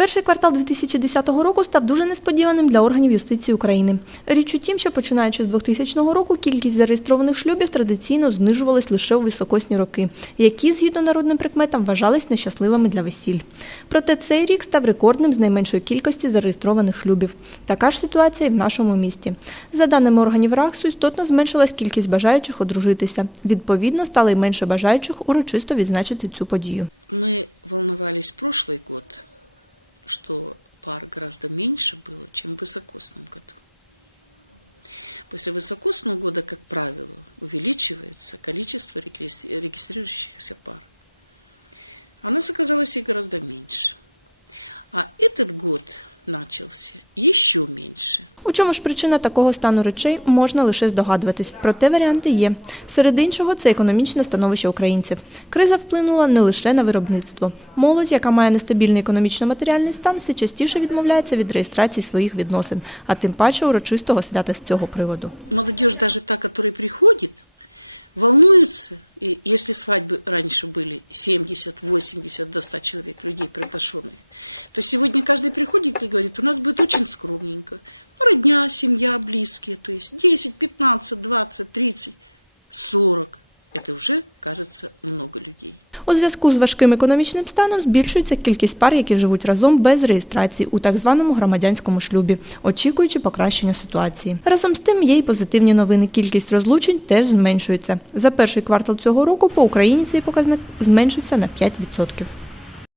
Перший квартал 2010 року став дуже несподіваним для органів юстиції України. Річ у тім, що починаючи з 2000 року кількість зареєстрованих шлюбів традиційно знижувалась лише у високосні роки, які, згідно народним прикметам, вважались нещасливими для весіль. Проте цей рік став рекордним з найменшої кількості зареєстрованих шлюбів. Така ж ситуація і в нашому місті. За даними органів РАКСу, істотно зменшилась кількість бажаючих одружитися. Відповідно, стало й менше бажаючих урочисто відзначити цю подію. So I said, listen, У чому ж причина такого стану речей можна лише здогадуватись, проте варіанти є. Серед іншого це економічне становище українців. Криза вплинула не лише на виробництво. Молодь, яка має нестабільний економічно-матеріальний стан, все частіше відмовляється від реєстрації своїх відносин, а тим паче урочистого свята з цього приводу. У зв'язку з важким економічним станом збільшується кількість пар, які живуть разом без реєстрації у так званому громадянському шлюбі, очікуючи покращення ситуації. Разом з тим є й позитивні новини. Кількість розлучень теж зменшується. За перший квартал цього року по Україні цей показник зменшився на 5%.